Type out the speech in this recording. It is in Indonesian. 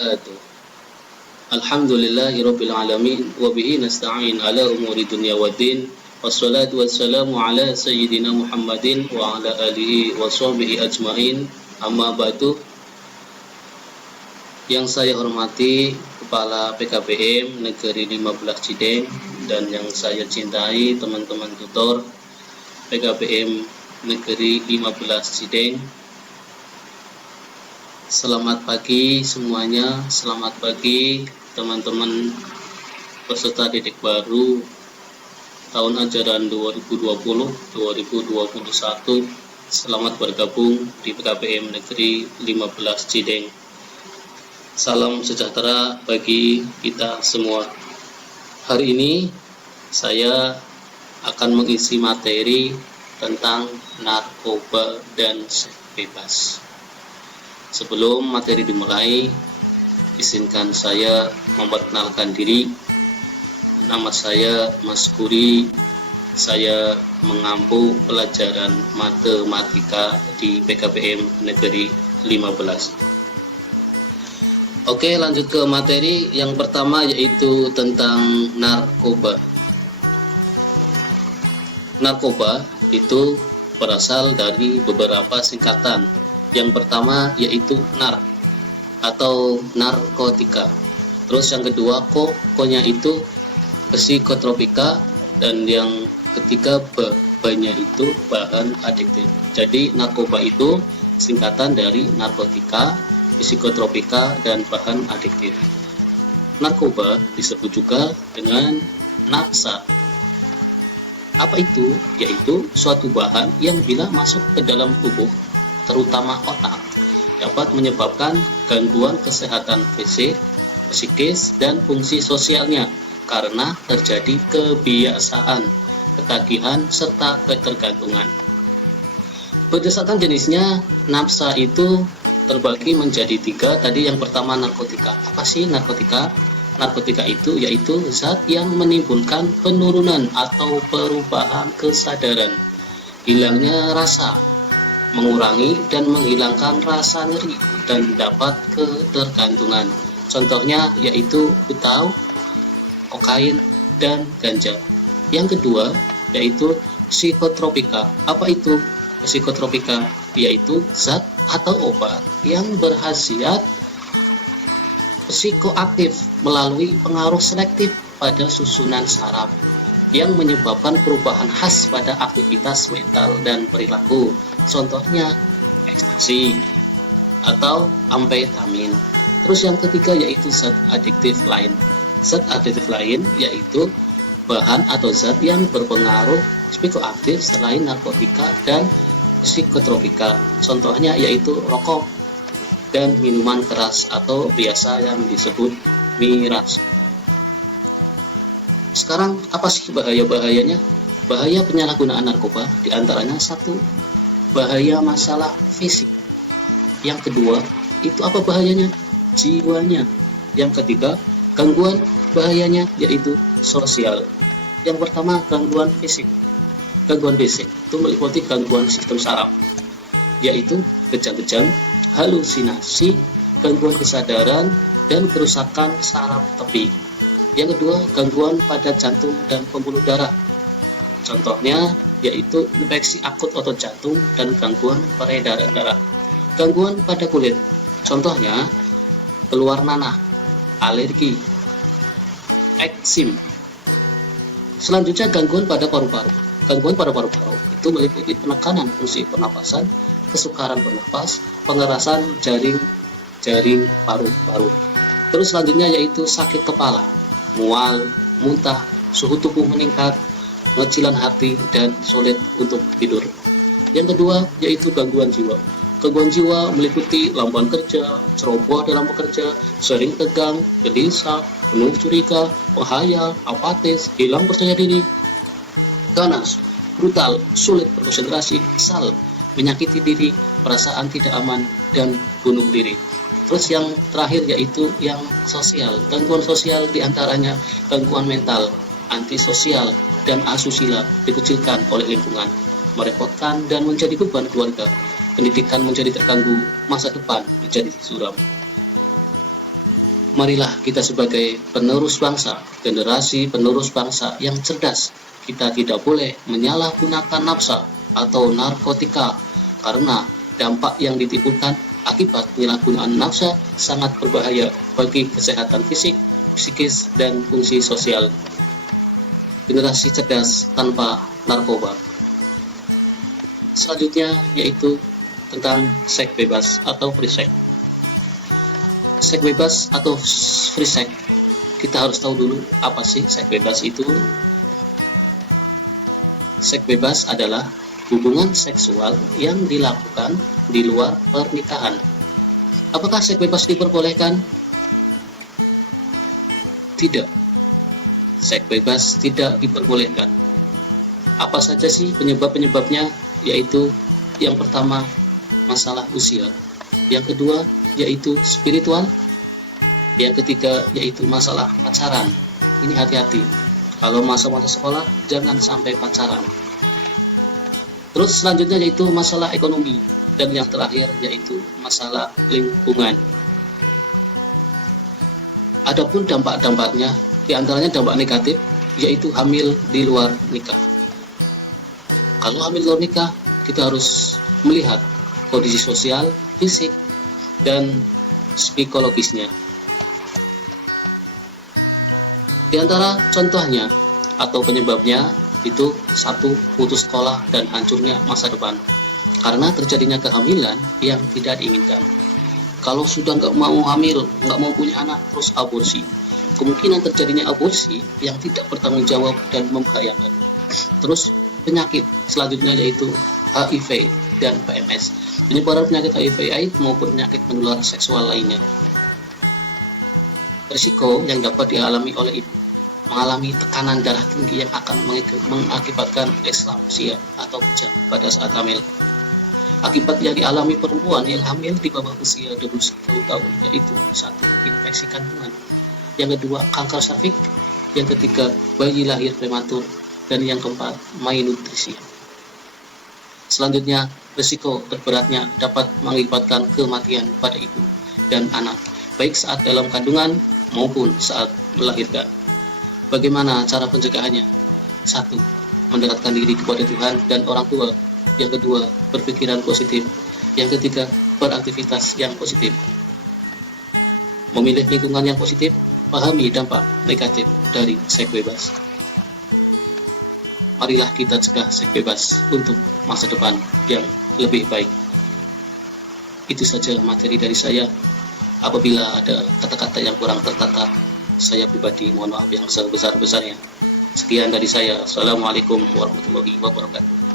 wabarakatuh. Alhamdulillahirabbil alamin wa bihi nasta'in ala umuri dunya waddin. Wassalatu wassalamu ala sayyidina Muhammadin wa ala alihi wa sahbihi ajmain. Amma ba'du. Yang saya hormati Kepala PKPM Negeri 15 Cideng dan yang saya cintai teman-teman tutor PKPM Negeri 15 Cideng. Selamat pagi semuanya, selamat pagi teman-teman peserta didik baru tahun ajaran 2020-2021. Selamat bergabung di PKPM Negeri 15 Cideng. Salam sejahtera bagi kita semua. Hari ini saya akan mengisi materi tentang narkoba dan seks bebas. Sebelum materi dimulai, izinkan saya memperkenalkan diri. Nama saya Mas Kuri. Saya mengampu pelajaran matematika di PKPM Negeri 15. Oke, lanjut ke materi yang pertama, yaitu tentang narkoba. Narkoba itu berasal dari beberapa singkatan. Yang pertama yaitu NAR atau narkotika. Terus yang kedua ko-nya itu psikotropika, dan yang ketiga B-nya itu bahan adiktif. Jadi narkoba itu singkatan dari narkotika, psikotropika, dan bahan adiktif. Narkoba disebut juga dengan nafsa. Apa itu? Yaitu suatu bahan yang bila masuk ke dalam tubuh, terutama otak, dapat menyebabkan gangguan kesehatan fisik, psikis, dan fungsi sosialnya karena terjadi kebiasaan, ketagihan, serta ketergantungan. Berdasarkan jenisnya, nafsa itu terbagi menjadi 3. Tadi yang pertama narkotika. Apa sih narkotika? Narkotika itu yaitu zat yang menimbulkan penurunan atau perubahan kesadaran, hilangnya rasa, mengurangi dan menghilangkan rasa nyeri, dan dapat ketergantungan. Contohnya yaitu butau, kokain, dan ganja. Yang kedua yaitu psikotropika. Apa itu psikotropika? Yaitu zat atau obat yang berkhasiat psikoaktif melalui pengaruh selektif pada susunan saraf yang menyebabkan perubahan khas pada aktivitas mental dan perilaku. Contohnya ekstasi atau amfetamin. Terus yang ketiga yaitu zat adiktif lain. Zat adiktif lain yaitu bahan atau zat yang berpengaruh psikoaktif selain narkotika dan psikotropika. Contohnya yaitu rokok dan minuman keras atau biasa yang disebut miras. Sekarang apa sih bahaya-bahayanya? Bahaya penyalahgunaan narkoba diantaranya 1, bahaya masalah fisik. Yang kedua, itu apa bahayanya? Jiwanya. Yang ketiga, gangguan bahayanya yaitu sosial. Yang pertama, gangguan fisik. Gangguan fisik itu meliputi gangguan sistem saraf, yaitu kejang-kejang, halusinasi, gangguan kesadaran, dan kerusakan saraf tepi. Yang kedua, gangguan pada jantung dan pembuluh darah. Contohnya yaitu infeksi akut otot jantung dan gangguan peredaran darah. Gangguan pada kulit. Contohnya keluar nanah, alergi, eksim. Selanjutnya gangguan pada paru-paru. Gangguan pada paru-paru itu meliputi penekanan fungsi pernapasan, kesukaran bernapas, pengerasan jaring paru-paru. Terus selanjutnya yaitu sakit kepala, mual, muntah, suhu tubuh meningkat, pengecilan hati, dan sulit untuk tidur. Yang kedua yaitu gangguan jiwa. Gangguan jiwa meliputi lamban kerja, ceroboh dalam bekerja, sering tegang, gelisah, penuh curiga, penghayal, apatis, hilang percaya diri, ganas, brutal, sulit berkonsentrasi, kesal, menyakiti diri, perasaan tidak aman, dan bunuh diri. Terus yang terakhir yaitu yang sosial. Gangguan sosial diantaranya gangguan mental, antisosial, dan asusila, dikucilkan oleh lingkungan, merepotkan dan menjadi beban keluarga, pendidikan menjadi terganggu, masa depan menjadi suram. Marilah kita sebagai penerus bangsa, generasi penerus bangsa yang cerdas, kita tidak boleh menyalahgunakan nafsa atau narkotika, karena dampak yang ditimbulkan akibat penyalahgunaan nafsa sangat berbahaya bagi kesehatan fisik, psikis, dan fungsi sosial. Generasi cerdas tanpa narkoba. Selanjutnya yaitu tentang seks bebas atau free sex. Seks bebas atau free sex, kita harus tahu dulu apa sih seks bebas itu. Seks bebas adalah hubungan seksual yang dilakukan di luar pernikahan. Apakah seks bebas diperbolehkan? Tidak. Seks bebas tidak diperbolehkan. Apa saja sih penyebab-penyebabnya? Yaitu yang pertama, masalah usia. Yang kedua, yaitu spiritual. Yang ketiga, yaitu masalah pacaran. Ini hati-hati. Kalau masa-masa sekolah, jangan sampai pacaran. Terus selanjutnya yaitu masalah ekonomi. Dan yang terakhir yaitu masalah lingkungan. Adapun dampak-dampaknya, diantaranya dampak negatif, yaitu hamil di luar nikah. Kalau hamil di luar nikah, kita harus melihat kondisi sosial, fisik, dan psikologisnya. Di antara contohnya atau penyebabnya itu satu, putus sekolah dan hancurnya masa depan karena terjadinya kehamilan yang tidak diinginkan. Kalau sudah nggak mau hamil, nggak mau punya anak, terus aborsi, kemungkinan terjadinya aborsi yang tidak bertanggung jawab dan membahayakan. Terus penyakit selanjutnya yaitu HIV dan PMS, penyebaran penyakit HIV/AIDS maupun penyakit menular seksual lainnya. Risiko yang dapat dialami oleh ibu, mengalami tekanan darah tinggi yang akan mengakibatkan eklampsia atau kejang pada saat hamil. Akibat yang dialami perempuan yang hamil di bawah usia 21 tahun yaitu satu, infeksi kandungan. Yang kedua, kanker serviks. Yang ketiga, bayi lahir prematur. Dan yang keempat, malnutrisi. Selanjutnya, risiko terberatnya dapat mengakibatkan kematian pada ibu dan anak, baik saat dalam kandungan maupun saat melahirkan. Bagaimana cara pencegahannya? 1. Mendekatkan diri kepada Tuhan dan orang tua. Yang kedua, berpikiran positif. Yang ketiga, beraktivitas yang positif. Memilih lingkungan yang positif, pahami dampak negatif dari seks bebas. Marilah kita cegah seks bebas untuk masa depan yang lebih baik. Itu saja materi dari saya. Apabila ada kata-kata yang kurang tertata, saya pribadi mohon maaf yang sebesar-besarnya. Sekian dari saya. Assalamualaikum warahmatullahi wabarakatuh.